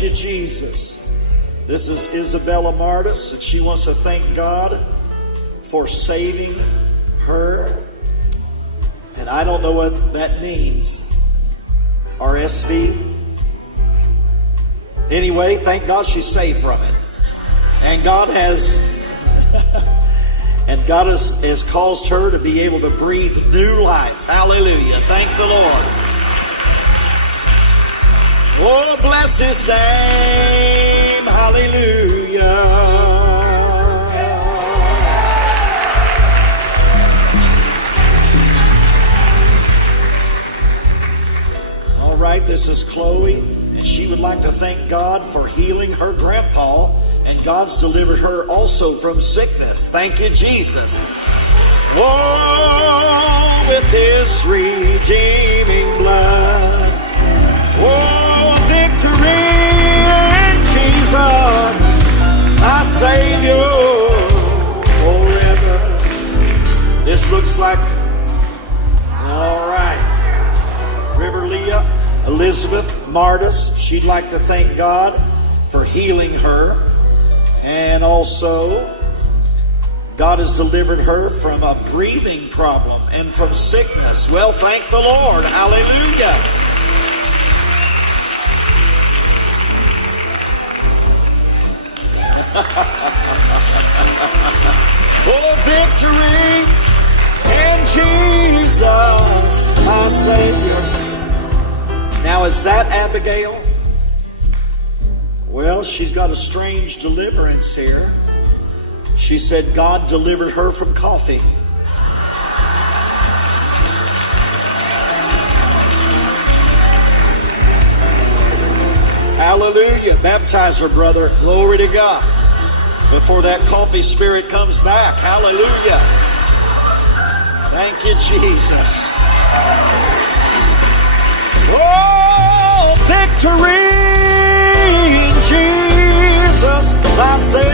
Thank you, Jesus. This is Isabella Martis, and she wants to thank God for saving her. And I don't know what that means. RSV. Anyway, thank God she's saved from it. And God has caused her to be able to breathe new life. Hallelujah. Thank the Lord. Oh, bless his name. Hallelujah. All right, this is Chloe, and she would like to thank God for healing her grandpa, and God's delivered her also from sickness. Thank you, Jesus. Oh, with his redeeming blood. Oh, victory in Jesus, my Savior forever. This looks like, all right. River Leah, Elizabeth Martis, she'd like to thank God for healing her. And also, God has delivered her from a breathing problem and from sickness. Well, thank the Lord. Hallelujah. Oh, victory in Jesus, my Savior. Now, is that Abigail? Well, she's got a strange deliverance here. She said God delivered her from coffee. Hallelujah. Baptize her, brother. Glory to God. Before that coffee spirit comes back. Hallelujah. Thank you, Jesus. Oh, victory in Jesus, my Savior.